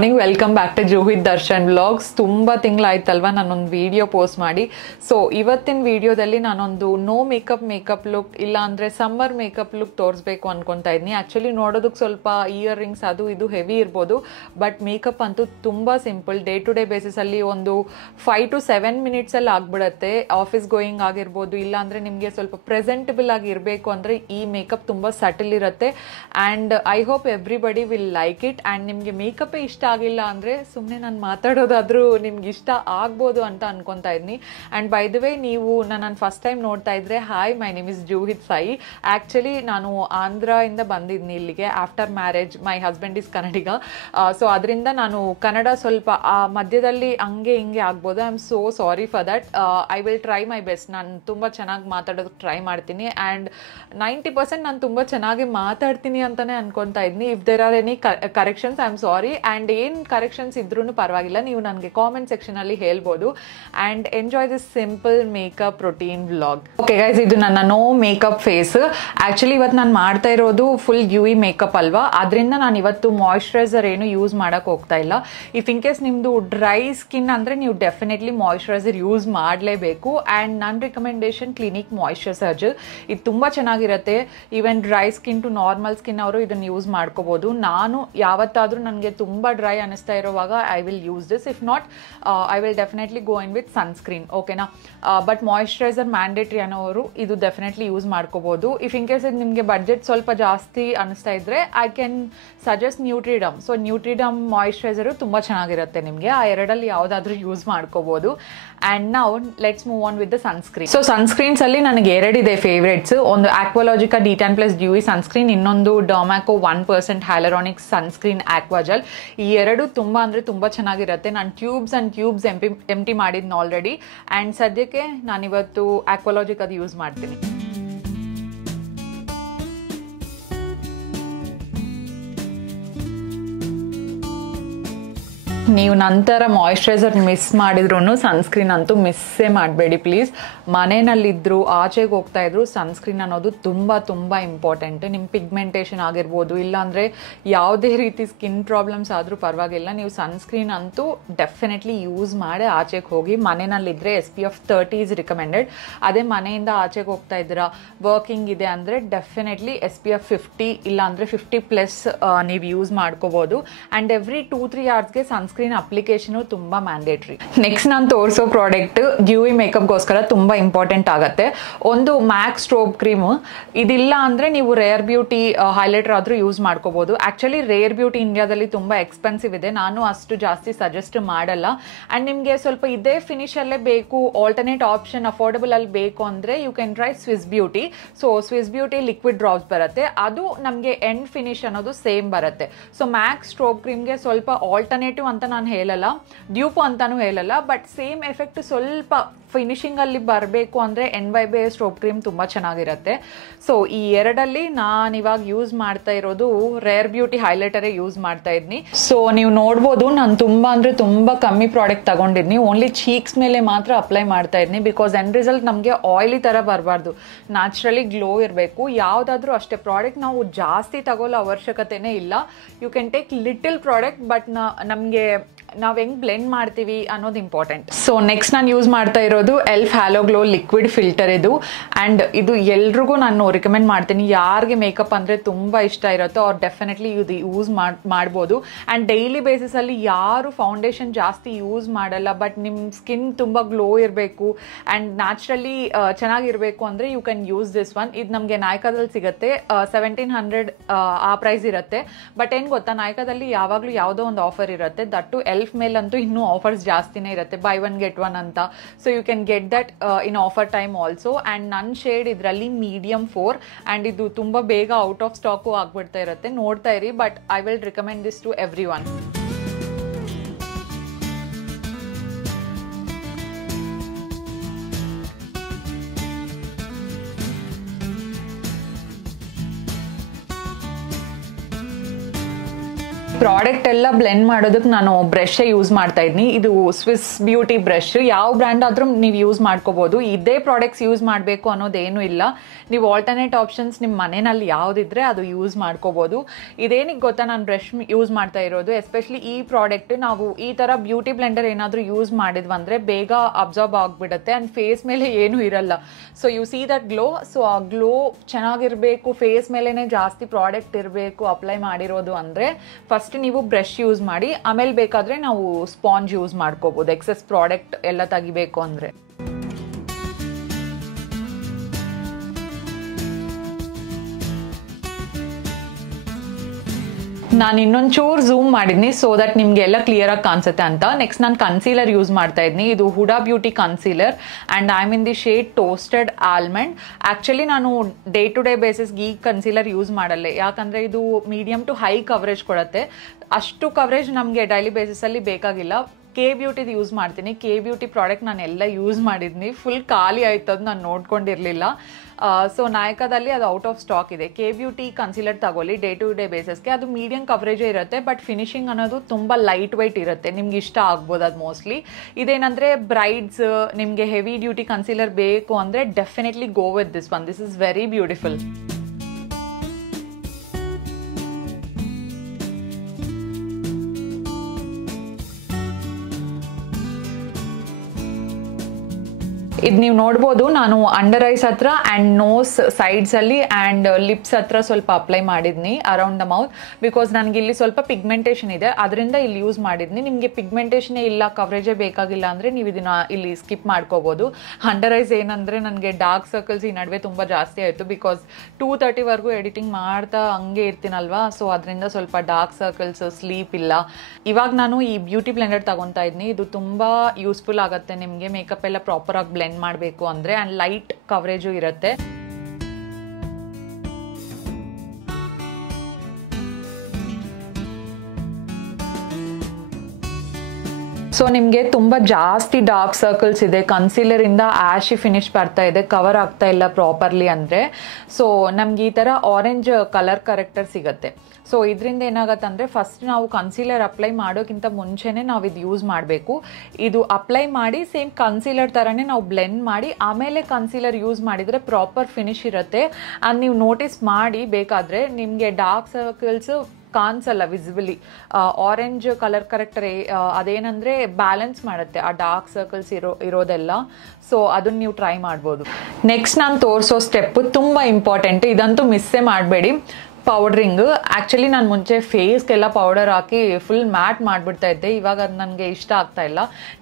Morning, welcome back to Juhith Darshan vlogs. ತುಂಬ ತಿಂಗಳಾಯ್ತಲ್ವಾ ನಾನೊಂದು ವಿಡಿಯೋ ಪೋಸ್ಟ್ ಮಾಡಿ. ಸೊ ಇವತ್ತಿನ ವಿಡಿಯೋದಲ್ಲಿ ನಾನೊಂದು ನೋ ಮೇಕಪ್ ಲುಕ್ ಇಲ್ಲ ಅಂದರೆ ಸಮ್ಮರ್ ಮೇಕಪ್ ಲುಕ್ ತೋರಿಸ್ಬೇಕು ಅನ್ಕೊತಾ ಇದ್ದೀನಿ. ಆ್ಯಕ್ಚುಲಿ ನೋಡೋದಕ್ಕೆ ಸ್ವಲ್ಪ ಇಯರ್ ರಿಂಗ್ಸ್ ಅದು ಇದು ಹೆವಿ ಇರ್ಬೋದು, ಬಟ್ ಮೇಕಪ್ ಅಂತೂ ತುಂಬ ಸಿಂಪಲ್. ಡೇ ಟು ಡೇ ಬೇಸಿಸಲ್ಲಿ ಒಂದು 5 to 7 ಮಿನಿಟ್ಸಲ್ಲಿ ಆಗಿಬಿಡುತ್ತೆ. ಆಫೀಸ್ ಗೋಯಿಂಗ್ ಆಗಿರ್ಬೋದು, ಇಲ್ಲಾಂದರೆ ನಿಮಗೆ ಸ್ವಲ್ಪ ಪ್ರೆಸೆಂಟಬಲ್ ಆಗಿ ಇರಬೇಕು ಅಂದರೆ ಈ ಮೇಕಪ್ ತುಂಬ ಸಟಲ್ ಇರುತ್ತೆ. And I hope everybody will like it. And ನಿಮಗೆ ಮೇಕಪ್ಪೇ ಇಷ್ಟ ಆಗಿಲ್ಲ ಅಂದರೆ ಸುಮ್ಮನೆ ನಾನು ಮಾತಾಡೋದಾದರೂ ನಿಮ್ಗೆ ಇಷ್ಟ ಆಗ್ಬೋದು ಅಂತ ಅನ್ಕೊತಾ ಇದ್ದೀನಿ. ಆ್ಯಂಡ್ ಬೈ ದ ವೇ, ನೀವು ನಾನು ಫಸ್ಟ್ ಟೈಮ್ ನೋಡ್ತಾ ಇದ್ರೆ, hi, my name is Juhith Sai. Actually ನಾನು ಆಂಧ್ರದಿಂದ ಬಂದಿದ್ದೀನಿ ಇಲ್ಲಿಗೆ after marriage. My husband is Kannadiga. So ಅದರಿಂದ ನಾನು ಕನ್ನಡ ಸ್ವಲ್ಪ ಮಧ್ಯದಲ್ಲಿ ಹಂಗೆ ಹಿಂಗೆ ಆಗ್ಬೋದು. I am so sorry for that. I will try my best. ನಾನು ತುಂಬ ಚೆನ್ನಾಗಿ ಮಾತಾಡೋದಕ್ಕೆ ಟ್ರೈ ಮಾಡ್ತೀನಿ. ಆ್ಯಂಡ್ 90% ನಾನು ತುಂಬ ಚೆನ್ನಾಗಿ ಮಾತಾಡ್ತೀನಿ ಅಂತಲೇ ಅನ್ಕೊತಾ ಇದ್ದೀನಿ. If there are any corrections, I am sorry. And ಏನು ಕರೆಕ್ಷನ್ಸ್ ಇದ್ರೂ ಪರವಾಗಿಲ್ಲ, ನೀವು ನನಗೆ ಕಾಮೆಂಟ್ ಸೆಕ್ಷನಲ್ಲಿ ಹೇಳ್ಬೋದು. And enjoy this simple makeup routine vlog. Okay guys, ಇದು ನನ್ನ ನೋ ಮೇಕಪ್ ಫೇಸ್. ಆ್ಯಕ್ಚುಲಿ ಇವತ್ತು ನಾನು ಮಾಡ್ತಾ ಇರೋದು ಫುಲ್ ಡ್ಯೂಯಿ ಮೇಕಪ್ ಅಲ್ವಾ, ಅದರಿಂದ ನಾನು ಇವತ್ತು ಮಾಯಿಶ್ಚರೈಸರ್ ಏನು ಯೂಸ್ ಮಾಡೋಕ್ಕೆ ಹೋಗ್ತಾ ಇಲ್ಲ. ಇಫ್ ಇನ್ ಕೇಸ್ ನಿಮ್ಮದು ಡ್ರೈ ಸ್ಕಿನ್ ಅಂದರೆ ನೀವು ಡೆಫಿನೆಟ್ಲಿ ಮಾಯಿಶ್ಚರೈಸರ್ ಯೂಸ್ ಮಾಡಲೇಬೇಕು. ಆ್ಯಂಡ್ ನನ್ನ ರಿಕಮೆಂಡೇಶನ್ ಕ್ಲಿನಿಕ್ ಮಾಯಿಶ್ಚರೈಸರ್. ಇದು ತುಂಬ ಚೆನ್ನಾಗಿರುತ್ತೆ. Even dry skin to normal skin ಅವರು ಇದನ್ನು ಯೂಸ್ ಮಾಡ್ಕೋಬೋದು. ನಾನು ಯಾವತ್ತಾದರೂ ನನಗೆ ತುಂಬ ಡ್ರೈ ಅನ್ನಿಸ್ತಾ ಇರೋವಾಗ I will use this. If not, I will definitely go in with sunscreen. ಓಕೆನಾ? ಬಟ್ ಮಾಯಿಶ್ಚರೈಸರ್ ಮ್ಯಾಂಡೇಟ್ರಿ ಅನ್ನೋರು ಇದು ಡೆಫಿನೆಟ್ಲಿ ಯೂಸ್ ಮಾಡ್ಕೋಬೋದು. ಇಫ್ ಇನ್ ಕೇಸ್ ಇದು ನಿಮಗೆ ಬಡ್ಜೆಟ್ ಸ್ವಲ್ಪ ಜಾಸ್ತಿ ಅನ್ನಿಸ್ತಾ ಇದ್ದರೆ I can suggest Neutriderm. So Neutriderm moisturiser ತುಂಬ ಚೆನ್ನಾಗಿರುತ್ತೆ ನಿಮಗೆ. ಆ ಎರಡಲ್ಲಿ ಯಾವುದಾದ್ರೂ ಯೂಸ್ ಮಾಡ್ಕೋಬೋದು. ಆ್ಯಂಡ್ ನಾವು let's move on with the sunscreen. So ಸನ್ಸ್ಕ್ರೀನ್ಸಲ್ಲಿ ನನಗೆ ಎರಡಿದೆ ಫೇವ್ರೇಟ್ಸ್. ಒಂದು ಆಕ್ವಾಲಾಜಿಕಾ ಡಿ10 ಪ್ಲಸ್ ಡ್ಯೂಯಿ ಸನ್ಸ್ಕ್ರೀನ್, ಇನ್ನೊಂದು ಡರ್ಮ್ಯಾಕೋ 1% ಹ್ಯಾಲರಾನಿಕ್ ಸನ್ಸ್ಕ್ರೀನ್ ಆಕ್ವಾಜೆಲ್. ಈ ಎರಡು ತುಂಬ ಅಂದರೆ ತುಂಬ ಚೆನ್ನಾಗಿರುತ್ತೆ. ನಾನು ಟ್ಯೂಬ್ಸ್ ಎಂಟಿ ಮಾಡಿದ್ನ ಆಲ್ರೆಡಿ. ಆ್ಯಂಡ್ ಸದ್ಯಕ್ಕೆ ನಾನಿವತ್ತು ಆಕ್ವಾಲಾಜಿಕ್ ಅದು ಯೂಸ್ ಮಾಡ್ತೀನಿ. ನೀವು ನಂತರ ಮಾಯಿಶ್ಚರೈಸರ್ ಮಿಸ್ ಮಾಡಿದ್ರೂ ಸನ್ಸ್ಕ್ರೀನ್ ಅಂತೂ ಮಿಸ್ಸೇ ಮಾಡಬೇಡಿ ಪ್ಲೀಸ್. ಮನೆಯಲ್ಲಿದ್ದರೂ ಆಚೆಗೆ ಹೋಗ್ತಾ ಇದ್ರು ಸನ್ಸ್ಕ್ರೀನ್ ಅನ್ನೋದು ತುಂಬ ತುಂಬ ಇಂಪಾರ್ಟೆಂಟ್. ನಿಮ್ಮ ಪಿಗ್ಮೆಂಟೇಷನ್ ಆಗಿರ್ಬೋದು, ಇಲ್ಲಾಂದರೆ ಯಾವುದೇ ರೀತಿ ಸ್ಕಿನ್ ಪ್ರಾಬ್ಲಮ್ಸ್ ಆದರೂ ಪರವಾಗಿಲ್ಲ, ನೀವು ಸನ್ಸ್ಕ್ರೀನ್ ಅಂತೂ ಡೆಫಿನೆಟ್ಲಿ ಯೂಸ್ ಮಾಡಿ ಆಚೆಗೆ ಹೋಗಿ. ಮನೆಯಲ್ಲಿದ್ದರೆ SPF 30 ಇಸ್ ರಿಕಮೆಂಡೆಡ್. ಅದೇ ಮನೆಯಿಂದ ಆಚೆಗೆ ಹೋಗ್ತಾ ಇದ್ದೀರಾ, ವರ್ಕಿಂಗ್ ಇದೆ ಅಂದರೆ ಡೆಫಿನೆಟ್ಲಿ SPF 50 ಇಲ್ಲಾಂದರೆ 50+ ನೀವು ಯೂಸ್ ಮಾಡ್ಕೋಬೋದು. ಆ್ಯಂಡ್ ಎವ್ರಿ 2-3 ಅವರ್ಸ್ಗೆ ಸನ್ಸ್ಕ್ರೀನ್ ಅಪ್ಲಿಕೇಶನು ತುಂಬ ಮ್ಯಾಂಡೇಟ್ರಿ. ನೆಕ್ಸ್ಟ್ ನಾನು ತೋರಿಸೋ ಪ್ರಾಡಕ್ಟ್ ಡ್ಯೂಯಿ ಮೇಕಪ್ಗೋಸ್ಕರ ತುಂಬ ಇಂಪಾರ್ಟೆಂಟ್ ಆಗುತ್ತೆ. ಒಂದು ಮ್ಯಾಕ್ ಸ್ಟ್ರೋಬ್ ಕ್ರೀಮು. ಇದಿಲ್ಲ ಅಂದರೆ ನೀವು ರೇರ್ ಬ್ಯೂಟಿ ಹೈಲೈಟರ್ ಆದರೂ ಯೂಸ್ ಮಾಡ್ಕೋಬೋದು. ಆ್ಯಕ್ಚುಲಿ ರೇರ್ ಬ್ಯೂಟಿ ಇಂಡಿಯಾದಲ್ಲಿ ತುಂಬ ಎಕ್ಸ್ಪೆನ್ಸಿವ್ ಇದೆ, ನಾನು ಅಷ್ಟು ಜಾಸ್ತಿ ಸಜೆಸ್ಟ್ ಮಾಡಲ್ಲ. ಆ್ಯಂಡ್ ನಿಮಗೆ ಸ್ವಲ್ಪ ಇದೇ ಫಿನಿಶಲ್ಲೇ ಬೇಕು, ಆಲ್ಟರ್ನೇಟ್ ಆಪ್ಷನ್ ಅಫೋರ್ಡಬಲ್ ಅಲ್ಲಿ ಬೇಕು ಅಂದರೆ you can try Swiss Beauty. So Swiss Beauty liquid drops ಬರುತ್ತೆ, ಅದು ನಮಗೆ ಎಂಡ್ ಫಿನಿಶ್ ಅನ್ನೋದು ಸೇಮ್ ಬರುತ್ತೆ. ಸೊ ಮ್ಯಾಕ್ ಸ್ಟ್ರೋಬ್ ಕ್ರೀಮ್ಗೆ ಸ್ವಲ್ಪ ಆಲ್ಟರ್ನೇಟಿವ್ ಅಂತ ನಾನು ಹೇಳಲ್ಲ, ಡ್ಯೂಪು ಅಂತಾನು ಹೇಳಲ್ಲ, ಬಟ್ ಸೇಮ್ ಎಫೆಕ್ಟ್ ಸ್ವಲ್ಪ ಫಿನಿಶಿಂಗಲ್ಲಿ ಬರಬೇಕು ಅಂದರೆ NYBE ಸ್ಟ್ರೋಬ್ ಕ್ರೀಮ್ ತುಂಬ ಚೆನ್ನಾಗಿರುತ್ತೆ. ಸೊ ಈ ಎರಡಲ್ಲಿ ನಾನು ಇವಾಗ ಯೂಸ್ ಮಾಡ್ತಾ ಇರೋದು ರೇರ್ ಬ್ಯೂಟಿ ಹೈಲೈಟರೇ ಯೂಸ್ ಮಾಡ್ತಾ ಇದ್ದೀನಿ. ಸೊ ನೀವು ನೋಡ್ಬೋದು, ನಾನು ತುಂಬ ಅಂದರೆ ತುಂಬ ಕಮ್ಮಿ ಪ್ರಾಡಕ್ಟ್ ತಗೊಂಡಿದ್ನಿ. ಓನ್ಲಿ ಚೀಕ್ಸ್ ಮೇಲೆ ಮಾತ್ರ ಅಪ್ಲೈ ಮಾಡ್ತಾ ಇದ್ದೀನಿ. ಬಿಕಾಸ್ ಎಂಡ್ ರಿಸಲ್ಟ್ ನಮಗೆ ಆಯಿಲಿ ಥರ ಬರಬಾರ್ದು, ನ್ಯಾಚುರಲಿ ಗ್ಲೋ ಇರಬೇಕು. ಯಾವುದಾದ್ರೂ ಅಷ್ಟೇ ಪ್ರಾಡಕ್ಟ್ ನಾವು ಜಾಸ್ತಿ ತಗೊಳ್ಳೋ ಅವಶ್ಯಕತೆನೇ ಇಲ್ಲ. You can take little product, but ನಮಗೆ ನಾವು ಹೆಂಗೆ ಬ್ಲೆಂಡ್ ಮಾಡ್ತೀವಿ ಅನ್ನೋದು ಇಂಪಾರ್ಟೆಂಟ್. ಸೊ ನೆಕ್ಸ್ಟ್ ನಾನು ಯೂಸ್ ಮಾಡ್ತಾ ಇರೋದು Elf halo glow liquid filter ಇದು. ಆ್ಯಂಡ್ ಇದು ಎಲ್ರಿಗೂ ನಾನು ರಿಕಮೆಂಡ್ ಮಾಡ್ತೀನಿ. ಯಾರಿಗೆ ಮೇಕಪ್ ಅಂದರೆ ತುಂಬ ಇಷ್ಟ ಇರುತ್ತೋ ಅವ್ರು ಡೆಫಿನೆಟ್ಲಿ ಇದು ಯೂಸ್ ಮಾಡ್ಬೋದು. ಆ್ಯಂಡ್ ಡೈಲಿ ಬೇಸಿಸಲ್ಲಿ ಯಾರು ಫೌಂಡೇಶನ್ ಜಾಸ್ತಿ ಯೂಸ್ ಮಾಡಲ್ಲ, ಬಟ್ ನಿಮ್ಮ ಸ್ಕಿನ್ ತುಂಬ ಗ್ಲೋ ಇರಬೇಕು ಆ್ಯಂಡ್ ನ್ಯಾಚುರಲಿ ಚೆನ್ನಾಗಿರಬೇಕು ಅಂದರೆ you can use this one. ಇದು ನಮಗೆ ನಾಯ್ಕಾದಲ್ಲಿ ಸಿಗುತ್ತೆ, 1700 ಆ ಪ್ರೈಸ್ ಇರುತ್ತೆ. ಬಟ್ ಏನು ಗೊತ್ತಾ, ನಾಯ್ಕಾದಲ್ಲಿ ಯಾವಾಗಲೂ ಯಾವುದೋ ಒಂದು ಆಫರ್ ಇರುತ್ತೆ. ದಟ್ಟು ಎಲ್ಫ್ ಮೇಲಂತೂ ಇನ್ನೂ ಆಫರ್ಸ್ ಜಾಸ್ತಿನೇ ಇರುತ್ತೆ, ಬೈ 1 get 1 ಅಂತ. So you can get that in offer time also. And ನನ್ನ ಶೇಡ್ ಇದರಲ್ಲಿ ಮೀಡಿಯಮ್ 4. ಆ್ಯಂಡ್ ಇದು ತುಂಬ ಬೇಗ ಔಟ್ ಆಫ್ ಸ್ಟಾಕು ಆಗ್ಬಿಡ್ತಾ ಇರುತ್ತೆ, ನೋಡ್ತಾ ಇರಿ. But I will recommend this to everyone. Product ಎಲ್ಲ ಬ್ಲೆಂಡ್ ಮಾಡೋದಕ್ಕೆ ನಾನು ಬ್ರಷೇ ಯೂಸ್ ಮಾಡ್ತಾ ಇದ್ದೀನಿ. ಇದು ಸ್ವಿಸ್ ಬ್ಯೂಟಿ ಬ್ರಷ್. ಯಾವ ಬ್ರ್ಯಾಂಡ್ ಆದ್ರೂ ನೀವು ಯೂಸ್ ಮಾಡ್ಕೋಬಹುದು. ಇದೇ ಪ್ರಾಡಕ್ಟ್ಸ್ ಯೂಸ್ ಮಾಡಬೇಕು ಅನ್ನೋದೇನು ಇಲ್ಲ. ನೀವು ಆಲ್ಟರ್ನೇಟ್ ಆಪ್ಷನ್ಸ್ ನಿಮ್ಮ ಮನೆಯಲ್ಲಿ ಯಾವುದಿದ್ರೆ ಅದು ಯೂಸ್ ಮಾಡ್ಕೋಬಹುದು. ಇದೇನಿಗೆ ಗೊತ್ತಾ, ನಾನು ಬ್ರಷ್ ಯೂಸ್ ಮಾಡ್ತಾ ಇರೋದು ಎಸ್ಪೆಷಲಿ ಈ ಪ್ರಾಡಕ್ಟ್ ನಾವು ಈ ತರ ಬ್ಯೂಟಿ ಬ್ಲೆಂಡರ್ ಏನಾದರೂ ಯೂಸ್ ಮಾಡಿದ್ವಂದ್ರೆ ಬೇಗ ಅಬ್ಸಾರ್ಬ್ ಆಗಿಬಿಡುತ್ತೆ ಆ್ಯಂಡ್ ಫೇಸ್ ಮೇಲೆ ಏನೂ ಇರಲ್ಲ. So U see that glow. So ಆ ಗ್ಲೋ ಚೆನ್ನಾಗಿರಬೇಕು, ಫೇಸ್ ಮೇಲೇ ಜಾಸ್ತಿ ಪ್ರಾಡಕ್ಟ್ ಇರಬೇಕು ಅಪ್ಲೈ ಮಾಡಿರೋದು ಅಂದರೆ ಫಸ್ಟ್ ನೀವು ಬ್ರಷ್ ಯೂಸ್ ಮಾಡಿ, ಆಮೇಲೆ ಬೇಕಾದರೆ ನಾವು ಸ್ಪಾಂಜ್ ಯೂಸ್ ಮಾಡ್ಕೋಬೋದು ಎಕ್ಸೆಸ್ ಪ್ರಾಡಕ್ಟ್ ಎಲ್ಲ ತೆಗಿಬೇಕು ಅಂದರೆ. ನಾನು ಇನ್ನೊಂಚೂರು ಝೂಮ್ ಮಾಡಿದ್ನಿ ಸೊ ದಟ್ ನಿಮಗೆ ಎಲ್ಲ ಕ್ಲಿಯರ್ ಆಗಿ ಕಾಣಿಸುತ್ತೆ ಅಂತ. ನೆಕ್ಸ್ಟ್ ನಾನು ಕನ್ಸೀಲರ್ ಯೂಸ್ ಮಾಡ್ತಾ ಇದ್ದೀನಿ. ಇದು Huda beauty concealer and I am in the shade toasted almond. Actually ನಾನು ಡೇ ಟು ಡೇ ಬೇಸಿಸ್ಗೆ ಈ ಕನ್ಸೀಲರ್ ಯೂಸ್ ಮಾಡಲ್ಲ, ಯಾಕಂದರೆ ಇದು ಮೀಡಿಯಮ್ ಟು ಹೈ ಕವರೇಜ್ ಕೊಡುತ್ತೆ. ಅಷ್ಟು ಕವರೇಜ್ ನಮಗೆ ಡೈಲಿ ಬೇಸಿಸಲ್ಲಿ ಬೇಕಾಗಿಲ್ಲ. ಕೆ ಬ್ಯೂಟಿದು ಯೂಸ್ ಮಾಡ್ತೀನಿ. ಕೆ ಬ್ಯೂಟಿ ಪ್ರಾಡಕ್ಟ್ ನಾನು ಎಲ್ಲ ಯೂಸ್ ಮಾಡಿದ್ನಿ, ಫುಲ್ ಖಾಲಿ ಆಯ್ತು, ಅದು ನಾನು ನೋಡ್ಕೊಂಡಿರಲಿಲ್ಲ. ಸೊ ನಾಯಕದಲ್ಲಿ ಅದು ಔಟ್ ಆಫ್ ಸ್ಟಾಕ್ ಇದೆ. ಕೆ ಬ್ಯೂಟಿ ಕನ್ಸೀಲರ್ ತಗೊಳ್ಳಿ ಡೇ ಟು ಡೇ ಬೇಸಿಸ್ಗೆ. ಅದು ಮೀಡಿಯಂ ಕವರೇಜೇ ಇರುತ್ತೆ, ಬಟ್ ಫಿನಿಶಿಂಗ್ ಅನ್ನೋದು ತುಂಬ ಲೈಟ್ ವೆಯ್ಟ್ ಇರುತ್ತೆ. ನಿಮ್ಗೆ ಇಷ್ಟ ಆಗ್ಬೋದು ಅದು ಮೋಸ್ಟ್ಲಿ. ಇದೇನಂದರೆ ಬ್ರೈಡ್ಸ್, ನಿಮಗೆ ಹೆವಿ ಡ್ಯೂಟಿ ಕನ್ಸೀಲರ್ ಬೇಕು ಅಂದರೆ definitely go with this one. This is very beautiful. ಇದು ನೀವು ನೋಡ್ಬೋದು, ನಾನು ಅಂಡರ್ ಐಸ್ ಹತ್ರ ಆ್ಯಂಡ್ ನೋಸ್ ಸೈಡ್ಸಲ್ಲಿ ಆ್ಯಂಡ್ ಲಿಪ್ಸ್ ಹತ್ರ ಸ್ವಲ್ಪ ಅಪ್ಲೈ ಮಾಡಿದ್ನಿ ಅರೌಂಡ್ ದ ಮೌತ್. ಬಿಕಾಸ್ ನನಗೆ ಇಲ್ಲಿ ಸ್ವಲ್ಪ ಪಿಗ್ಮೆಂಟೇಷನ್ ಇದೆ, ಅದರಿಂದ ಇಲ್ಲಿ ಯೂಸ್ ಮಾಡಿದ್ನಿ. ನಿಮಗೆ ಪಿಗ್ಮೆಂಟೇಷನೇ ಇಲ್ಲ, ಕವರೇಜೇ ಬೇಕಾಗಿಲ್ಲ ಅಂದರೆ ನೀವು ಇದನ್ನು ಇಲ್ಲಿ ಸ್ಕಿಪ್ ಮಾಡ್ಕೋಬೋದು. ಅಂಡರ್ ಐಸ್ ಏನಂದರೆ ನನಗೆ ಡಾರ್ಕ್ ಸರ್ಕಲ್ಸ್ ಈ ನಡುವೆ ತುಂಬ ಜಾಸ್ತಿ ಆಯಿತು, ಬಿಕಾಸ್ 2:30ವರೆಗೂ ಎಡಿಟಿಂಗ್ ಮಾಡ್ತಾ ಹಂಗೆ ಇರ್ತೀನಲ್ವಾ. ಸೊ ಅದರಿಂದ ಸ್ವಲ್ಪ ಡಾರ್ಕ್ ಸರ್ಕಲ್ಸ್, ಸ್ಲೀಪ್ ಇಲ್ಲ. ಇವಾಗ ನಾನು ಈ ಬ್ಯೂಟಿ ಬ್ಲೆಂಡರ್ ತಗೊತಾ ಇದ್ದೀನಿ. ಇದು ತುಂಬ ಯೂಸ್ಫುಲ್ ಆಗುತ್ತೆ ನಿಮಗೆ ಮೇಕಪ್ ಎಲ್ಲ ಪ್ರಾಪರಾಗಿ ಬ್ಲೆಂಡ್ ಮಾಡಬೇಕು ಅಂದರೆ, ಆ್ಯಂಡ್ ಲೈಟ್ ಕವರೇಜು ಇರುತ್ತೆ. ಸೊ ನಿಮಗೆ ತುಂಬ ಜಾಸ್ತಿ ಡಾರ್ಕ್ ಸರ್ಕಲ್ಸ್ ಇದೆ, ಕನ್ಸೀಲರಿಂದ ಆ್ಯಶಿ ಫಿನಿಶ್ ಬರ್ತಾ ಇದೆ, ಕವರ್ ಆಗ್ತಾ ಇಲ್ಲ ಪ್ರಾಪರ್ಲಿ ಅಂದರೆ, ಸೊ ನಮ್ಗೆ ಈ ಥರ ಆರೆಂಜ್ ಕಲರ್ ಕರೆಕ್ಟರ್ ಸಿಗುತ್ತೆ. ಸೊ ಇದರಿಂದ ಏನಾಗುತ್ತೆ ಅಂದರೆ ಫಸ್ಟ್ ನಾವು ಕನ್ಸೀಲರ್ ಅಪ್ಲೈ ಮಾಡೋಕ್ಕಿಂತ ಮುಂಚೆನೇ ನಾವು ಇದು ಯೂಸ್ ಮಾಡಬೇಕು. ಇದು ಅಪ್ಲೈ ಮಾಡಿ ಸೇಮ್ ಕನ್ಸೀಲರ್ ಥರನೇ ನಾವು ಬ್ಲೆಂಡ್ ಮಾಡಿ ಆಮೇಲೆ ಕನ್ಸೀಲರ್ ಯೂಸ್ ಮಾಡಿದರೆ ಪ್ರಾಪರ್ ಫಿನಿಶ್ ಇರುತ್ತೆ. ಆ್ಯಂಡ್ ನೀವು ನೋಟಿಸ್ ಮಾಡಿ ಬೇಕಾದರೆ ನಿಮಗೆ ಡಾರ್ಕ್ ಸರ್ಕಲ್ಸು ಕಾಣಿಸಲ್ಲ ವಿಸಿಬಲಿ. ಆರೆಂಜ್ ಕಲರ್ ಕರೆಕ್ಟರ್ ಅದೇನಂದರೆ ಬ್ಯಾಲೆನ್ಸ್ ಮಾಡುತ್ತೆ ಆ ಡಾರ್ಕ್ ಸರ್ಕಲ್ಸ್ ಇರೋದೆಲ್ಲ. ಸೊ ಅದನ್ನು ನೀವು ಟ್ರೈ ಮಾಡ್ಬೋದು. ನೆಕ್ಸ್ಟ್ ನಾನು ತೋರಿಸೋ ಸ್ಟೆಪ್ಪು ತುಂಬ ಇಂಪಾರ್ಟೆಂಟ್, ಇದಂತೂ ಮಿಸ್ಸೇ ಮಾಡಬೇಡಿ. ಪೌಡ್ರಿಂಗ್. ಆ್ಯಕ್ಚುಲಿ ನಾನು ಮುಂಚೆ ಫೇಸ್ಗೆಲ್ಲ ಪೌಡರ್ ಹಾಕಿ ಫುಲ್ ಮ್ಯಾಟ್ ಮಾಡಿಬಿಡ್ತಾ ಇದ್ದೆ. ಇವಾಗ ಅದು ನನಗೆ ಇಷ್ಟ ಆಗ್ತಾ ಇಲ್ಲ.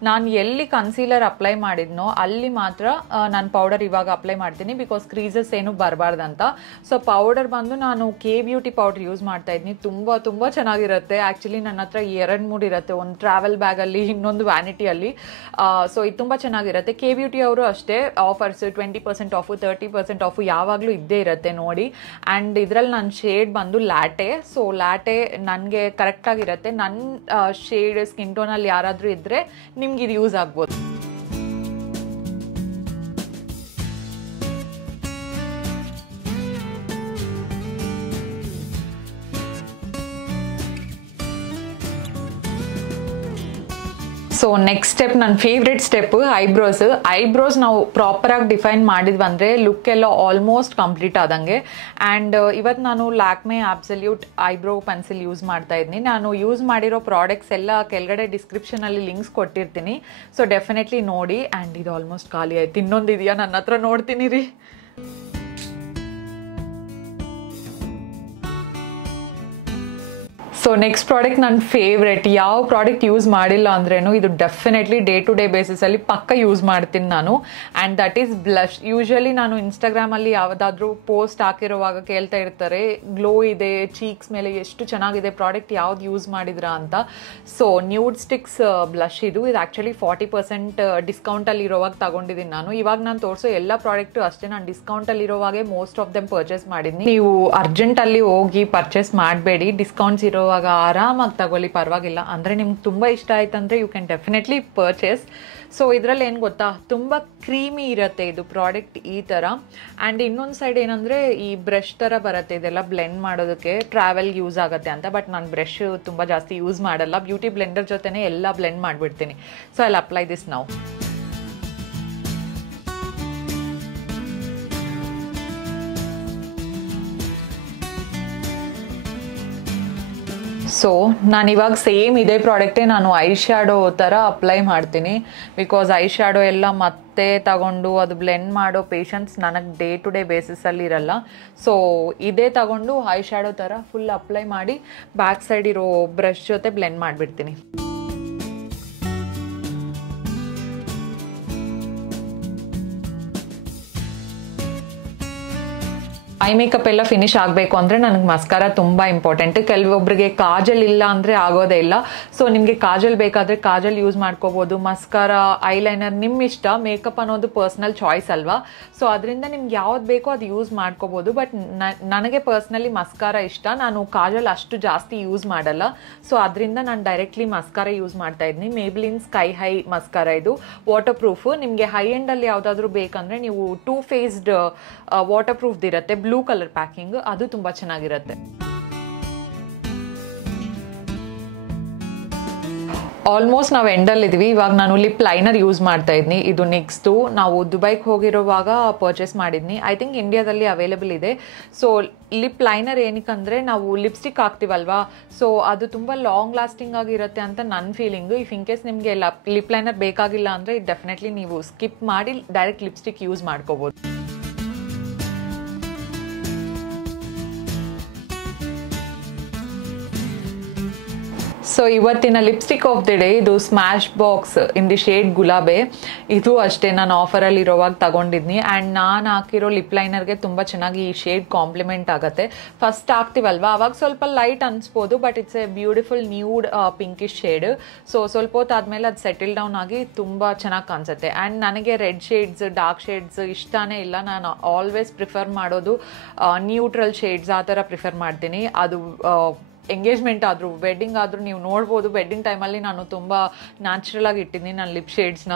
ನಾನು ಎಲ್ಲಿ ಕನ್ಸೀಲರ್ ಅಪ್ಲೈ ಮಾಡಿದ್ನೋ ಅಲ್ಲಿ ಮಾತ್ರ ನಾನು ಪೌಡರ್ ಇವಾಗ ಅಪ್ಲೈ ಮಾಡ್ತೀನಿ, ಬಿಕಾಸ್ ಕ್ರೀಸಸ್ ಏನು ಬರಬಾರ್ದಂತ. ಸೊ ಪೌಡರ್ ಬಂದು ನಾನು ಕೆ ಬ್ಯೂಟಿ ಪೌಡರ್ ಯೂಸ್ ಮಾಡ್ತಾ ಇದ್ದೀನಿ. ತುಂಬ ತುಂಬ ಚೆನ್ನಾಗಿರುತ್ತೆ. ಆ್ಯಕ್ಚುಲಿ ನನ್ನ ಹತ್ರ 2-3 ಇರುತ್ತೆ, ಒಂದು ಟ್ರಾವೆಲ್ ಬ್ಯಾಗಲ್ಲಿ, ಇನ್ನೊಂದು ವ್ಯಾನಿಟಿಯಲ್ಲಿ. ಸೊ ಇದು ತುಂಬ ಚೆನ್ನಾಗಿರುತ್ತೆ. ಕೆ ಬ್ಯೂಟಿ ಅವರು ಅಷ್ಟೇ ಆಫರ್ಸ್ 20% ಆಫು, 30% ಆಫು ಯಾವಾಗಲೂ ಇದ್ದೇ ಇರುತ್ತೆ ನೋಡಿ. ಆ್ಯಂಡ್ ಇದರಲ್ಲಿ ನಾನು ಶೇಡ್ ಬಂದು ಲ್ಯಾಟೆ. ಸೊ ಲ್ಯಾಟೆ ನನಗೆ ಕರೆಕ್ಟಾಗಿರುತ್ತೆ. ನನ್ನ ಶೇಡ್ ಸ್ಕಿನ್ ಟೋನಲ್ಲಿ ಯಾರಾದರೂ ಇದ್ದರೆ ನಿಮ್ಗೆ ಇದು ಯೂಸ್ ಆಗ್ಬೋದು. ಸೊ ನೆಕ್ಸ್ಟ್ ಸ್ಟೆಪ್, ನನ್ನ ಫೇವ್ರೆಟ್ ಸ್ಟೆಪ್ ಐಬ್ರೋಸ್. ಐಬ್ರೋಸ್ ನಾವು ಪ್ರಾಪರಾಗಿ ಡಿಫೈನ್ ಮಾಡಿದ್ವಿ ಅಂದರೆ ಲುಕ್ ಎಲ್ಲ ಆಲ್ಮೋಸ್ಟ್ ಕಂಪ್ಲೀಟ್ ಆದಂಗೆ. ಆ್ಯಂಡ್ ಇವತ್ತು ನಾನು Lakme absolute eyebrow pencil use ಮಾಡ್ತಾ ಇದ್ದೀನಿ. ನಾನು ಯೂಸ್ ಮಾಡಿರೋ ಪ್ರಾಡಕ್ಟ್ಸ್ ಎಲ್ಲ ಕೆಳಗಡೆ ಡಿಸ್ಕ್ರಿಪ್ಷನಲ್ಲಿ ಲಿಂಕ್ಸ್ ಕೊಟ್ಟಿರ್ತೀನಿ. ಸೊ ಡೆಫಿನೆಟ್ಲಿ ನೋಡಿ. ಆ್ಯಂಡ್ ಇದು ಆಲ್ಮೋಸ್ಟ್ ಖಾಲಿ ಆಯ್ತು, ಇನ್ನೊಂದು ಇದೆಯಾ ನನ್ನ ಹತ್ರ ನೋಡ್ತೀನಿ ರೀ. ಸೊ ನೆಕ್ಸ್ಟ್ ಪ್ರಾಡಕ್ಟ್ ನನ್ನ ಫೇವ್ರೆಟ್. ಯಾವ ಪ್ರಾಡಕ್ಟ್ ಯೂಸ್ ಮಾಡಿಲ್ಲ ಅಂದ್ರೇನು ಇದು ಡೆಫಿನೆಟ್ಲಿ ಡೇ ಟು ಡೇ ಬೇಸಿಸಲ್ಲಿ ಪಕ್ಕ ಯೂಸ್ ಮಾಡ್ತೀನಿ ನಾನು. And that is blush. Usually ನಾನು ಇನ್ಸ್ಟಾಗ್ರಾಮಲ್ಲಿ ಯಾವುದಾದ್ರೂ ಪೋಸ್ಟ್ ಹಾಕಿರುವಾಗ ಕೇಳ್ತಾ ಇರ್ತಾರೆ, ಗ್ಲೋ ಇದೆ ಚೀಕ್ಸ್ ಮೇಲೆ, ಎಷ್ಟು ಚೆನ್ನಾಗಿದೆ ಪ್ರಾಡಕ್ಟ್, ಯಾವ್ದು ಯೂಸ್ ಮಾಡಿದ್ರಾ ಅಂತ. ಸೊ ನ್ಯೂಡ್ ಸ್ಟಿಕ್ಸ್ ಬ್ಲಷ್ ಇದು ಆ್ಯಕ್ಚುಲಿ 40% ಡಿಸ್ಕೌಂಟಲ್ಲಿ ಇರೋವಾಗ ತಗೊಂಡಿದ್ದೀನಿ ನಾನು. ಇವಾಗ ನಾನು ತೋರಿಸೋ ಎಲ್ಲ ಪ್ರಾಡಕ್ಟು ಅಷ್ಟೇ ನಾನು ಡಿಸ್ಕೌಂಟಲ್ಲಿ ಇರೋವಾಗೆ ಮೋಸ್ಟ್ ಆಫ್ ದೆಮ್ ಪರ್ಚೇಸ್ ಮಾಡಿದ್ದೀನಿ. ನೀವು ಅರ್ಜೆಂಟಲ್ಲಿ ಹೋಗಿ ಪರ್ಚೇಸ್ ಮಾಡಬೇಡಿ. ಡಿಸ್ಕೌಂಟ್ಸ್ ಇರೋ ತಗೋವಾಗ ಆರಾಮಾಗಿ ತಗೊಳ್ಳಿ, ಪರವಾಗಿಲ್ಲ. ಅಂದರೆ ನಿಮ್ಗೆ ತುಂಬ ಇಷ್ಟ ಆಯ್ತಂದರೆ you can definitely purchase. So ಇದರಲ್ಲಿ ಏನು ಗೊತ್ತಾ, ತುಂಬ ಕ್ರೀಮಿ ಇರುತ್ತೆ ಇದು ಪ್ರಾಡಕ್ಟ್ ಈ ಥರ. ಆ್ಯಂಡ್ ಇನ್ನೊಂದು ಸೈಡ್ ಏನಂದರೆ ಈ ಬ್ರಷ್ ಥರ ಬರುತ್ತೆ, ಇದೆಲ್ಲ ಬ್ಲೆಂಡ್ ಮಾಡೋದಕ್ಕೆ ಟ್ರಾವೆಲ್ಗೆ ಯೂಸ್ ಆಗುತ್ತೆ ಅಂತ. ಬಟ್ ನಾನು ಬ್ರಷ್ ತುಂಬ ಜಾಸ್ತಿ ಯೂಸ್ ಮಾಡಲ್ಲ, ಬ್ಯೂಟಿ ಬ್ಲೆಂಡರ್ ಜೊತೆನೇ ಎಲ್ಲ ಬ್ಲೆಂಡ್ ಮಾಡಿಬಿಡ್ತೀನಿ. So I will apply this now. So ನಾನಿವಾಗ ಸೇಮ್ ಇದೇ ಪ್ರಾಡಕ್ಟೇ ನಾನು ಐ ಶ್ಯಾಡೋ ಥರ ಅಪ್ಲೈ ಮಾಡ್ತೀನಿ. ಬಿಕಾಸ್ ಐ ಶ್ಯಾಡೋ ಎಲ್ಲ ಮತ್ತೆ ತಗೊಂಡು ಅದು ಬ್ಲೆಂಡ್ ಮಾಡೋ ಪೇಷನ್ಸ್ ನನಗೆ ಡೇ ಟು ಡೇ ಬೇಸಿಸಲ್ಲಿ ಇರಲ್ಲ. ಸೊ ಇದೇ ತಗೊಂಡು ಐ ಶ್ಯಾಡೋ ಥರ ಫುಲ್ ಅಪ್ಲೈ ಮಾಡಿ ಬ್ಯಾಕ್ ಸೈಡ್ ಇರೋ ಬ್ರಷ್ ಜೊತೆ ಬ್ಲೆಂಡ್ ಮಾಡಿಬಿಡ್ತೀನಿ. ಐ ಮೇಕಪ್ ಎಲ್ಲ ಫಿನಿಶ್ ಆಗಬೇಕು ಅಂದರೆ ನನಗೆ ಮಸ್ಕಾರ ತುಂಬ ಇಂಪಾರ್ಟೆಂಟ್. ಕೆಲವೊಬ್ಬರಿಗೆ ಕಾಜಲ್ ಇಲ್ಲ ಅಂದರೆ ಆಗೋದೇ ಇಲ್ಲ. ಸೊ ನಿಮಗೆ ಕಾಜಲ್ ಬೇಕಾದರೆ ಕಾಜಲ್ ಯೂಸ್ ಮಾಡ್ಕೋಬೋದು, ಮಸ್ಕಾರ, ಐಲೈನರ್ ನಿಮ್ಮ ಇಷ್ಟ. ಮೇಕಪ್ ಅನ್ನೋದು ಪರ್ಸ್ನಲ್ ಚಾಯ್ಸ್ ಅಲ್ವಾ. ಸೊ ಅದರಿಂದ ನಿಮ್ಗೆ ಯಾವ್ದು ಬೇಕೋ ಅದು ಯೂಸ್ ಮಾಡ್ಕೋಬೋದು. ಬಟ್ ನನಗೆ ಪರ್ಸ್ನಲಿ ಮಸ್ಕಾರ ಇಷ್ಟ, ನಾನು ಕಾಜಲ್ ಅಷ್ಟು ಜಾಸ್ತಿ ಯೂಸ್ ಮಾಡಲ್ಲ. ಸೊ ಅದರಿಂದ ನಾನು ಡೈರೆಕ್ಟ್ಲಿ ಮಸ್ಕಾರ ಯೂಸ್ ಮಾಡ್ತಾ ಇದ್ದೀನಿ. ಮೇಬ್ಲಿನ್ ಸ್ಕೈ ಹೈ ಮಸ್ಕಾರ, ಇದು ವಾಟರ್ ಪ್ರೂಫ್. ನಿಮಗೆ ಹೈ ಎಂಡಲ್ಲಿ ಯಾವುದಾದ್ರೂ ಬೇಕಂದರೆ ನೀವು 2 ಫೇಸ್ಡ್ ವಾಟರ್ ಪ್ರೂಫ್ದಿರುತ್ತೆ, ಬ್ಲೂ ಕಲರ್ ಪ್ಯಾಕಿಂಗ್, ಅದು ತುಂಬ ಚೆನ್ನಾಗಿರುತ್ತೆ. ಆಲ್ಮೋಸ್ಟ್ ನಾವು ಎಂಡಲ್ಲಿದ್ವಿ. ಇವಾಗ ನಾನು ಲಿಪ್ ಲೈನರ್ ಯೂಸ್ ಮಾಡ್ತಾ ಇದ್ದೀನಿ. ಇದು ನೆಕ್ಸ್ಟು ನಾವು ದುಬೈಗೆ ಹೋಗಿರುವಾಗ ಪರ್ಚೇಸ್ ಮಾಡಿದ್ನಿ. ಐ ಥಿಂಕ್ ಇಂಡಿಯಾದಲ್ಲಿ ಅವೈಲೇಬಲ್ ಇದೆ. ಸೊ ಲಿಪ್ ಲೈನರ್ ಏನಕ್ಕಂದರೆ ನಾವು ಲಿಪ್ಸ್ಟಿಕ್ ಹಾಕ್ತೀವಲ್ವಾ, ಸೊ ಅದು ತುಂಬ ಲಾಂಗ್ ಲಾಸ್ಟಿಂಗ್ ಆಗಿರುತ್ತೆ ಅಂತ ನನ್ನ ಫೀಲಿಂಗು. ಇಫ್ ಇನ್ ಕೇಸ್ ನಿಮಗೆ ಲಿಪ್ ಲೈನರ್ ಬೇಕಾಗಿಲ್ಲ ಅಂದರೆ ಡೆಫಿನೆಟ್ಲಿ ನೀವು ಸ್ಕಿಪ್ ಮಾಡಿ ಡೈರೆಕ್ಟ್ ಲಿಪ್ಸ್ಟಿಕ್ ಯೂಸ್ ಮಾಡ್ಕೋಬೋದು. ಸೊ ಇವತ್ತಿನ ಲಿಪ್ಸ್ಟಿಕ್ ಆಫ್ ದಿ ಡೇ ಇದು Smashbox in the shade ಗುಲಾಬೆ. ಇದು ಅಷ್ಟೇ ನಾನು ಆಫರಲ್ಲಿ ಇರೋವಾಗ ತಗೊಂಡಿದ್ನಿ. ಆ್ಯಂಡ್ ನಾನು ಹಾಕಿರೋ ಲಿಪ್ ಲೈನರ್ಗೆ ತುಂಬ ಚೆನ್ನಾಗಿ ಈ ಶೇಡ್ ಕಾಂಪ್ಲಿಮೆಂಟ್ ಆಗುತ್ತೆ. ಫಸ್ಟ್ ಹಾಕ್ತೀವಲ್ವಾ ಅವಾಗ ಸ್ವಲ್ಪ ಲೈಟ್ ಅನಿಸ್ಬೋದು, but it's a beautiful nude pinkish shade. So ಸ್ವಲ್ಪ ಹೊತ್ತಾದ್ಮೇಲೆ ಅದು ಸೆಟಲ್ ಡೌನ್ ಆಗಿ ತುಂಬ ಚೆನ್ನಾಗಿ ಕಾಣಿಸುತ್ತೆ. ಆ್ಯಂಡ್ ನನಗೆ ರೆಡ್ ಶೇಡ್ಸ್, ಡಾರ್ಕ್ ಶೇಡ್ಸ್ ಇಷ್ಟನೇ ಇಲ್ಲ. ನಾನು ಆಲ್ವೇಸ್ ಪ್ರಿಫರ್ ಮಾಡೋದು ನ್ಯೂಟ್ರಲ್ ಶೇಡ್ಸ್, ಆ ಥರ ಪ್ರಿಫರ್ ಮಾಡ್ತೀನಿ. ಅದು ಎಂಗೇಜ್ಮೆಂಟ್ ಆದರೂ ವೆಡ್ಡಿಂಗ್ ಆದರೂ ನೀವು ನೋಡ್ಬೋದು, ವೆಡ್ಡಿಂಗ್ ಟೈಮಲ್ಲಿ ನಾನು ತುಂಬ ನ್ಯಾಚುರಲ್ ಆಗಿ ಇಟ್ಟಿದ್ದೀನಿ ನನ್ನ ಲಿಪ್ ಶೇಡ್ಸ್ನ.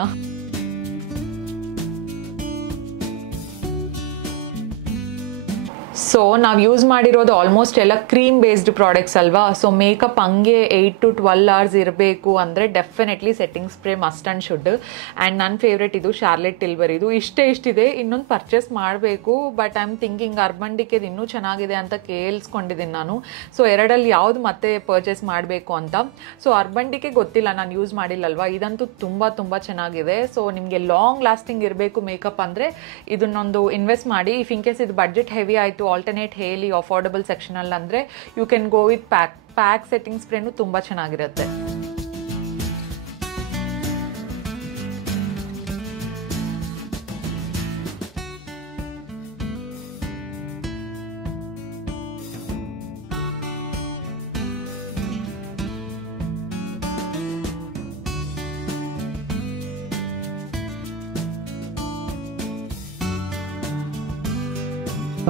ಸೊ ನಾವು ಯೂಸ್ ಮಾಡಿರೋದು ಆಲ್ಮೋಸ್ಟ್ ಎಲ್ಲ ಕ್ರೀಮ್ ಬೇಸ್ಡ್ ಪ್ರಾಡಕ್ಟ್ಸ್ ಅಲ್ವಾ. ಸೊ ಮೇಕಪ್ ಹಂಗೆ 8 to 12 hours ಇರಬೇಕು ಅಂದರೆ definitely setting spray must and should. And ನನ್ನ ಫೇವ್ರೇಟ್ ಇದು ಶಾರ್ಲೆಟ್ ಟಿಲ್ಬರ್. ಇದು ಇಷ್ಟಿದೆ, ಇನ್ನೊಂದು ಪರ್ಚೇಸ್ ಮಾಡಬೇಕು. But I am thinking Urban ಡಿಕೇದು ಇನ್ನೂ ಚೆನ್ನಾಗಿದೆ ಅಂತ ಕೇಳಿಸ್ಕೊಂಡಿದ್ದೀನಿ ನಾನು. ಸೊ ಎರಡಲ್ಲಿ ಯಾವುದು ಮತ್ತೆ ಪರ್ಚೇಸ್ ಮಾಡಬೇಕು ಅಂತ. ಸೊ ಅರ್ಬನ್ ಡಿಕೆ ಗೊತ್ತಿಲ್ಲ, ನಾನು ಯೂಸ್ ಮಾಡಿಲ್ಲಲ್ವಾ. ಇದಂತೂ ತುಂಬ ಚೆನ್ನಾಗಿದೆ. ಸೊ ನಿಮಗೆ ಲಾಂಗ್ ಲಾಸ್ಟಿಂಗ್ ಇರಬೇಕು ಮೇಕಪ್ ಅಂದರೆ ಇದನ್ನೊಂದು ಇನ್ವೆಸ್ಟ್ ಮಾಡಿ. ಇಫ್ ಇನ್ ಕೇಸ್ ಇದು ಬಡ್ಜೆಟ್ ಹೆವಿ ಆಯಿತು, ಆಲ್ಟರ್ನೇಟ್ ಹೇಳಿ ಅಫೋರ್ಡಬಲ್ ಸೆಕ್ಷನಲ್ಲಿ ಅಂದರೆ you can go with PAC setting ಸ್ಪ್ರೇನು ತುಂಬ ಚೆನ್ನಾಗಿರುತ್ತೆ.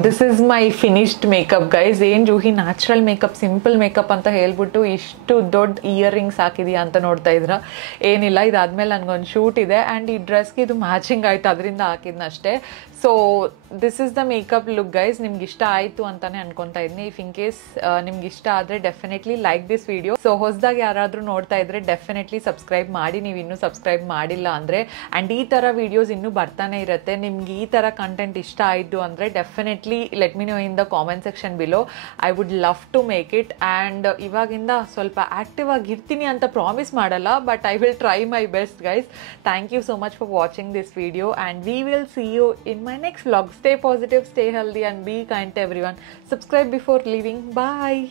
This is my finished makeup guys. ಏನು Juhi natural makeup, simple makeup ಅಂತ ಹೇಳ್ಬಿಟ್ಟು ಇಷ್ಟು ದೊಡ್ಡ ಇಯರ್ ರಿಂಗ್ಸ್ ಹಾಕಿದೀಯಾ ಅಂತ ನೋಡ್ತಾ ಇದ್ರ. ಏನಿಲ್ಲ, ಇದಾದ್ಮೇಲೆ ನನಗೊಂದು ಶೂಟ್ ಇದೆ ಆ್ಯಂಡ್ ಈ ಡ್ರೆಸ್ಗೆ ಇದು ಮ್ಯಾಚಿಂಗ್ ಆಯಿತು, ಅದರಿಂದ ಹಾಕಿದ್ನಷ್ಟೇ. So this is the makeup look guys. ನಿಮ್ಗೆ ಇಷ್ಟ ಆಯಿತು ಅಂತಲೇ ಅನ್ಕೊತಾ ಇದ್ದೀನಿ. ಇಫ್ ಇನ್ ಕೇಸ್ ನಿಮ್ಗೆ ಇಷ್ಟ ಆದರೆ definitely like this video. So ಹೊಸದಾಗಿ ಯಾರಾದರೂ ನೋಡ್ತಾ ಇದ್ರೆ ಡೆಫಿನೆಟ್ಲಿ ಸಬ್ಸ್ಕ್ರೈಬ್ ಮಾಡಿ, ನೀವು ಇನ್ನೂ ಸಬ್ಸ್ಕ್ರೈಬ್ ಮಾಡಿಲ್ಲ ಅಂದರೆ. ಆ್ಯಂಡ್ ಈ ಥರ ವೀಡಿಯೋಸ್ ಇನ್ನೂ ಬರ್ತಾನೆ ಇರುತ್ತೆ. ನಿಮ್ಗೆ ಈ ಥರ ಕಂಟೆಂಟ್ ಇಷ್ಟ ಆಯಿತು ಅಂದರೆ definitely let me know in the comment section below. I would love to make it. And ಇವಾಗಿಂದ ಸ್ವಲ್ಪ ಆ್ಯಕ್ಟಿವ್ ಆಗಿರ್ತೀನಿ ಅಂತ ಪ್ರಾಮಿಸ್ ಮಾಡಲ್ಲ, but I will try my best guys. Thank you so much for watching this video and we will see you in my next vlog. Stay positive, stay healthy and be kind to everyone. Subscribe before leaving. Bye.